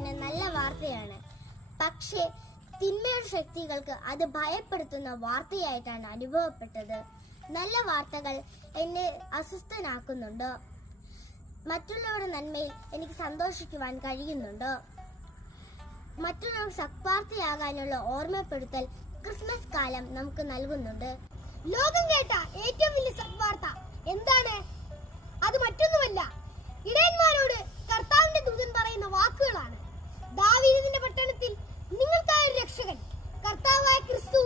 ദൈവത്തിന് നല്ല വാർത്തയാണ്. പക്ഷേ തിന്മയുടെ ശക്തികൾക്ക് അത് ഭയപ്പെടുത്തുന്ന വാർത്തയായിട്ടാണ് അനുഭവപ്പെട്ടത്. നല്ല വാർത്തകൾ എന്നെ അസ്വസ്ഥനാക്കുന്നുണ്ടോ? മറ്റുള്ളവരുടെ നന്മയിൽ എനിക്ക് സന്തോഷിക്കുവാൻ കഴിയുന്നുണ്ടോ? മറ്റുള്ളവർ സത്വാർത്ഥിയാകാനുള്ള ഓർമ്മപ്പെടുത്തൽ ക്രിസ്മസ് കാലം നമുക്ക് നൽകുന്നുണ്ട്. ലോകം കേട്ട ഏറ്റവും വലിയ സത്വാർത്ത എന്താണ്? അത് മറ്റൊന്നുമല്ല, ഇടയന്മാരോട് കർത്താവിന്റെ ദൂതൻ പറയുന്ന വാക്കുകളാണ്. ദാവീദിന്റെ പട്ടണത്തിൽ നിങ്ങൾക്കായ ഒരു രക്ഷകൻ, കർത്താവായ ക്രിസ്തു